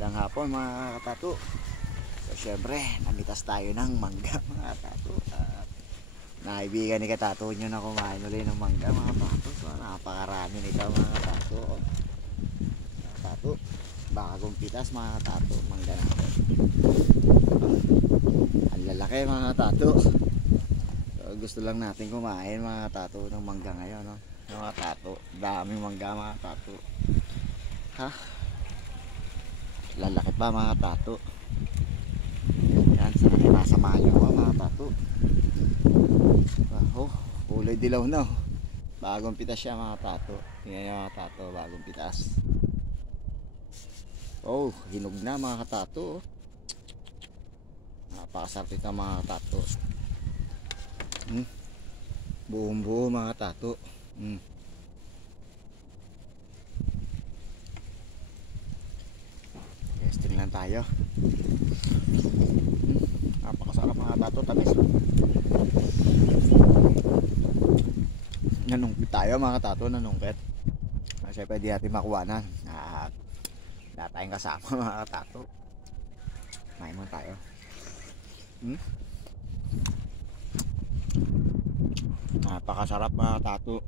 Magandang hapon mga katato. So syempre, namitas tayo ng mangga mga katato. Naibigan ni katato nyo na kumain ulit ng mangga mga katato. So napakarami nito mga katato. Mga katato, bagong pitas mga katato. Mangga natin. Ang lalaki mga katato. So gusto lang natin kumain mga katato ng mangga ngayon, no? Mga katato, daming mangga mga katato. Ha? Lalaki pa mga tato. Yan, sana nasamahan nyo mga tato. Oh, kulay dilaw na. Bagong pitas siya mga tato. Tingnan nyo mga tato, bagong pitas. Oh, hinog na mga tato. Napakasarap ito mga tato. Buong buo mga tato. Testing lang tayo. Napakasarap mga tato, tamis. Nanungkit tayo mga tato, nanungkit. Kasi pwede natin makuha na. Wala tayong kasama mga tato. Kumain mo tayo. Napakasarap mga tato.